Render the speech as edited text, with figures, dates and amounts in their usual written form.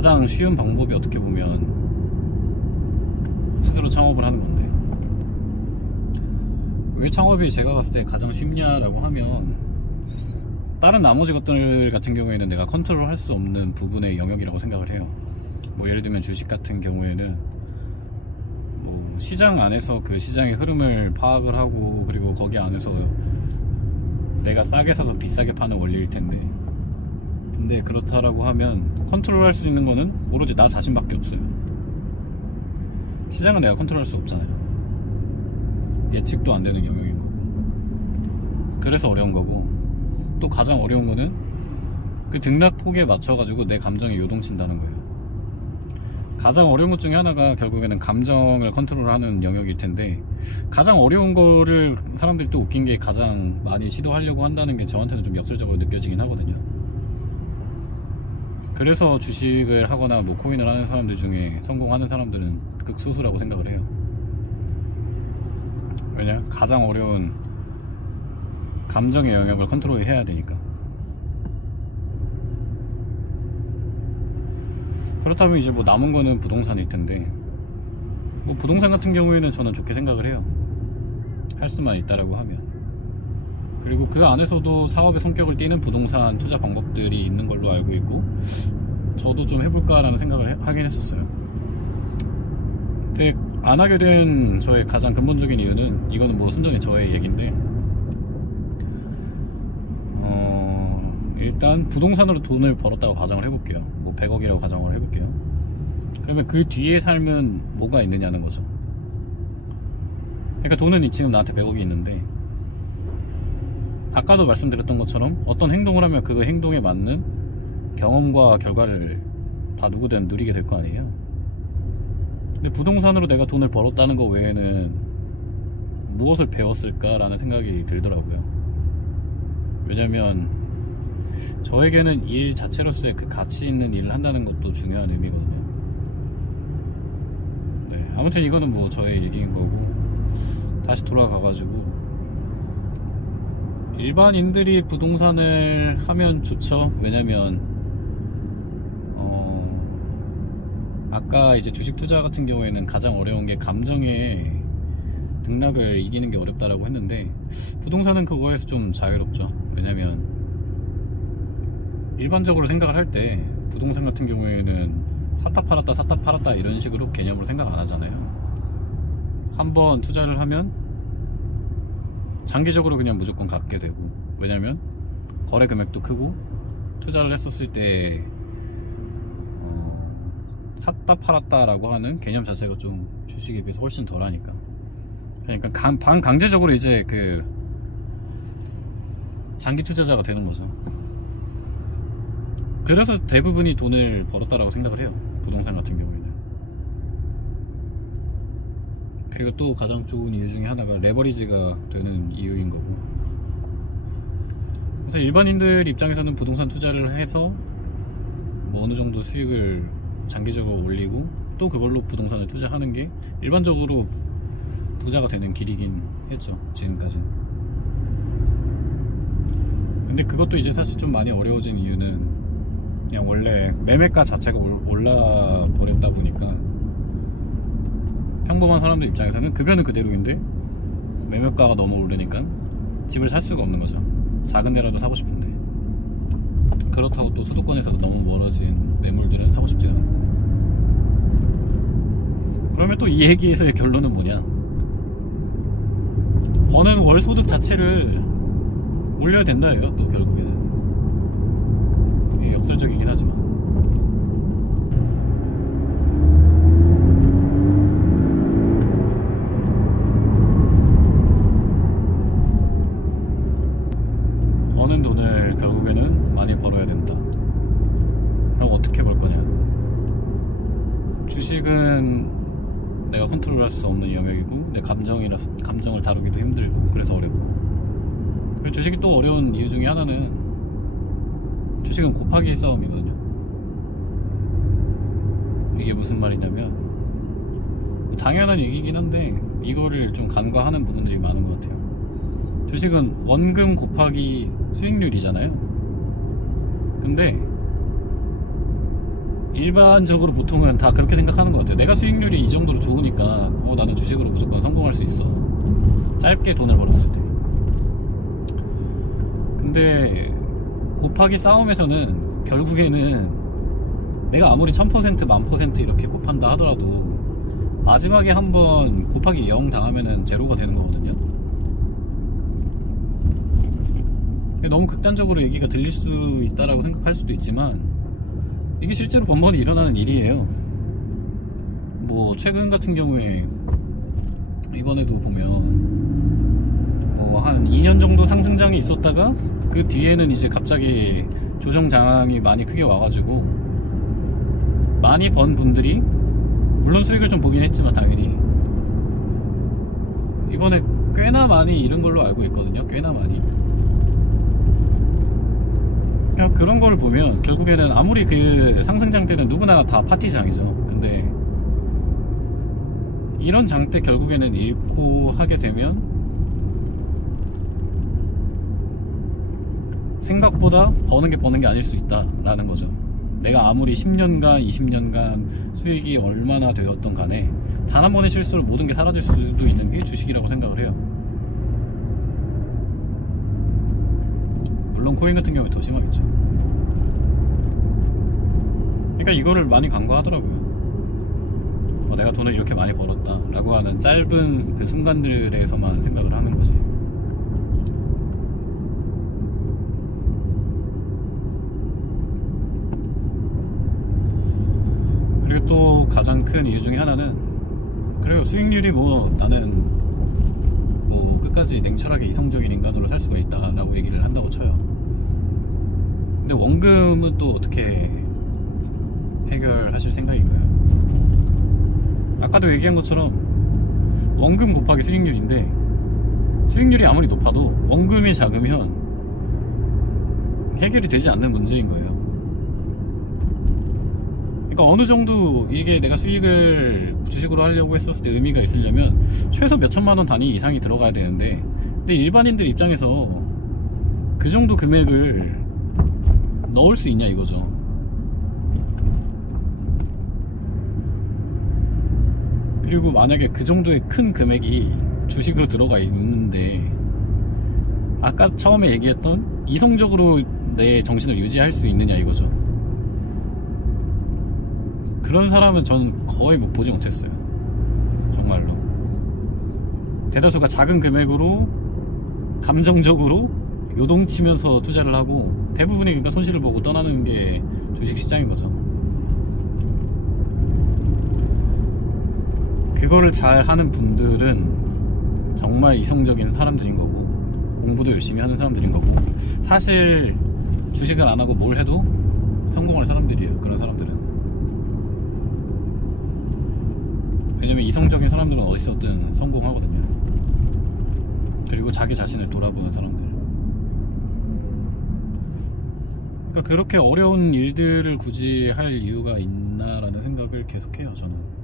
가장 쉬운 방법이 어떻게 보면 스스로 창업을 하는 건데, 왜 창업이 제가 봤을 때 가장 쉽냐라고 하면, 다른 나머지 것들 같은 경우에는 내가 컨트롤 할 수 없는 부분의 영역이라고 생각을 해요. 뭐 예를 들면 주식 같은 경우에는 뭐 시장 안에서 그 시장의 흐름을 파악을 하고, 그리고 거기 안에서 내가 싸게 사서 비싸게 파는 원리일 텐데, 근데 그렇다라고 하면 컨트롤 할 수 있는 거는 오로지 나 자신밖에 없어요. 시장은 내가 컨트롤 할 수 없잖아요. 예측도 안 되는 영역인 거고. 그래서 어려운 거고, 또 가장 어려운 거는 그 등락폭에 맞춰가지고 내 감정이 요동친다는 거예요. 가장 어려운 것 중에 하나가 결국에는 감정을 컨트롤하는 영역일 텐데, 가장 어려운 거를 사람들이 또 웃긴 게 가장 많이 시도하려고 한다는 게 저한테는 좀 역설적으로 느껴지긴 하거든요. 그래서 주식을 하거나 뭐 코인을 하는 사람들 중에 성공하는 사람들은 극소수라고 생각을 해요. 왜냐? 가장 어려운 감정의 영역을 컨트롤해야 되니까. 그렇다면 이제 뭐 남은 거는 부동산일 텐데, 뭐 부동산 같은 경우에는 저는 좋게 생각을 해요. 할 수만 있다라고 하면. 그리고 그 안에서도 사업의 성격을 띠는 부동산 투자 방법들이 있는 걸로 알고 있고, 저도 좀 해볼까 라는 생각을 하긴 했었어요. 근데 안 하게 된 저의 가장 근본적인 이유는, 이거는 뭐 순전히 저의 얘기인데, 일단 부동산으로 돈을 벌었다고 가정을 해볼게요. 뭐 100억이라고 가정을 해볼게요. 그러면 그 뒤에 삶은 뭐가 있느냐는 거죠. 그러니까 돈은 지금 나한테 100억이 있는데, 아까도 말씀드렸던 것처럼 어떤 행동을 하면 그 행동에 맞는 경험과 결과를 다 누구든 누리게 될 거 아니에요. 근데 부동산으로 내가 돈을 벌었다는 거 외에는 무엇을 배웠을까 라는 생각이 들더라고요. 왜냐면 저에게는 일 자체로서의 그 가치 있는 일을 한다는 것도 중요한 의미거든요. 네, 아무튼 이거는 뭐 저의 얘기인 거고, 다시 돌아가가지고, 일반인들이 부동산을 하면 좋죠. 왜냐면 아까 이제 주식 투자 같은 경우에는 가장 어려운 게 감정의 등락을 이기는 게 어렵다라고 했는데, 부동산은 그거에서 좀 자유롭죠. 왜냐면 일반적으로 생각을 할 때 부동산 같은 경우에는 샀다 팔았다 샀다 팔았다 이런 식으로 개념으로 생각 안 하잖아요. 한번 투자를 하면 장기적으로 그냥 무조건 갖게 되고, 왜냐면 거래 금액도 크고, 투자를 했었을 때 샀다 팔았다 라고 하는 개념 자체가 좀 주식에 비해서 훨씬 덜 하니까. 그러니까 반강제적으로 이제 그 장기 투자자가 되는 거죠. 그래서 대부분이 돈을 벌었다라고 생각을 해요, 부동산 같은 경우에는. 그리고 또 가장 좋은 이유 중에 하나가 레버리지가 되는 이유인 거고. 그래서 일반인들 입장에서는 부동산 투자를 해서 뭐 어느 정도 수익을 장기적으로 올리고, 또 그걸로 부동산을 투자하는 게 일반적으로 부자가 되는 길이긴 했죠, 지금까지는. 근데 그것도 이제 사실 좀 많이 어려워진 이유는, 그냥 원래 매매가 자체가 올라 버렸다 보니까 평범한 사람들 입장에서는 급여는 그대로인데 매매가가 너무 오르니까 집을 살 수가 없는 거죠. 작은 데라도 사고 싶은데. 그렇다고 또 수도권에서 너무 멀어진 매물들은 사고 싶지가 않고. 그러면 또 이 얘기에서의 결론은 뭐냐, 버는 월 소득 자체를 올려야 된다예요. 또 결국에는 이게 역설적이긴 하지만, 버는 돈을 결국에는 많이 벌어야 된다. 그럼 어떻게 벌 거냐? 주식은 내가 컨트롤할 수 없는 영역이고, 내 감정을 다루기도 힘들고, 그래서 어렵고. 그리고 주식이 또 어려운 이유 중에 하나는, 주식은 곱하기 싸움이거든요. 이게 무슨 말이냐면, 당연한 얘기긴 한데 이거를 좀 간과하는 부분들이 많은 것 같아요. 주식은 원금 곱하기 수익률이잖아요. 근데 일반적으로 보통은 다 그렇게 생각하는 것 같아요. 내가 수익률이 이 정도로 좋으니까 나는 주식으로 무조건 성공할 수 있어. 짧게 돈을 벌었을 때. 근데 곱하기 싸움에서는 결국에는 내가 아무리 1000% 1000% 이렇게 곱한다 하더라도 마지막에 한번 곱하기 0 당하면은 제로가 되는 거거든요. 너무 극단적으로 얘기가 들릴 수 있다라고 생각할 수도 있지만 이게 실제로 번번이 일어나는 일이에요. 뭐 최근 같은 경우에 이번에도 보면 뭐 한 2년 정도 상승장이 있었다가 그 뒤에는 이제 갑자기 조정장이 많이 크게 와가지고 많이 번 분들이 물론 수익을 좀 보긴 했지만 당연히 이번에 꽤나 많이 잃은 걸로 알고 있거든요. 꽤나 많이. 그러니까 그런 거를 보면 결국에는 아무리 그 상승장 때는 누구나 다 파티장이죠. 근데 이런 장 때 결국에는 잃고 하게 되면 생각보다 버는 게 아닐 수 있다라는 거죠. 내가 아무리 10년간 20년간 수익이 얼마나 되었던 간에 단 한 번의 실수로 모든 게 사라질 수도 있는 게 주식이라고 생각을 해요. 물론 코인 같은 경우에 더 심하겠죠. 그러니까 이거를 많이 간과하더라고요. 내가 돈을 이렇게 많이 벌었다 라고 하는 짧은 그 순간들에서만 생각을 하는 거지. 그리고 또 가장 큰 이유 중에 하나는 그리고 수익률이 뭐 나는 뭐 끝까지 냉철하게 이성적인 인간으로 살 수가 있다 라고 얘기를 한다고 쳐요. 근데 원금은 또 어떻게 해결하실 생각인가요? 아까도 얘기한 것처럼 원금 곱하기 수익률인데 수익률이 아무리 높아도 원금이 작으면 해결이 되지 않는 문제인 거예요. 그러니까 어느 정도 이게 내가 수익을 주식으로 하려고 했었을 때 의미가 있으려면 최소 몇천만 원 단위 이상이 들어가야 되는데 근데 일반인들 입장에서 그 정도 금액을 넣을 수 있냐 이거죠. 그리고 만약에 그 정도의 큰 금액이 주식으로 들어가 있는데 아까 처음에 얘기했던 이성적으로 내 정신을 유지할 수 있느냐 이거죠. 그런 사람은 전 거의 못 보지 못했어요. 정말로. 대다수가 작은 금액으로 감정적으로 요동치면서 투자를 하고 대부분이 그러니까 손실을 보고 떠나는 게 주식시장인 거죠. 그거를 잘 하는 분들은 정말 이성적인 사람들인 거고 공부도 열심히 하는 사람들인 거고 사실 주식을 안 하고 뭘 해도 성공할 사람들이에요. 그런 사람들은. 왜냐면 이성적인 사람들은 어디서든 성공하거든요. 그리고 자기 자신을 돌아보는 사람들. 그러니까 그렇게 어려운 일들을 굳이 할 이유가 있나라는 생각을 계속해요 저는.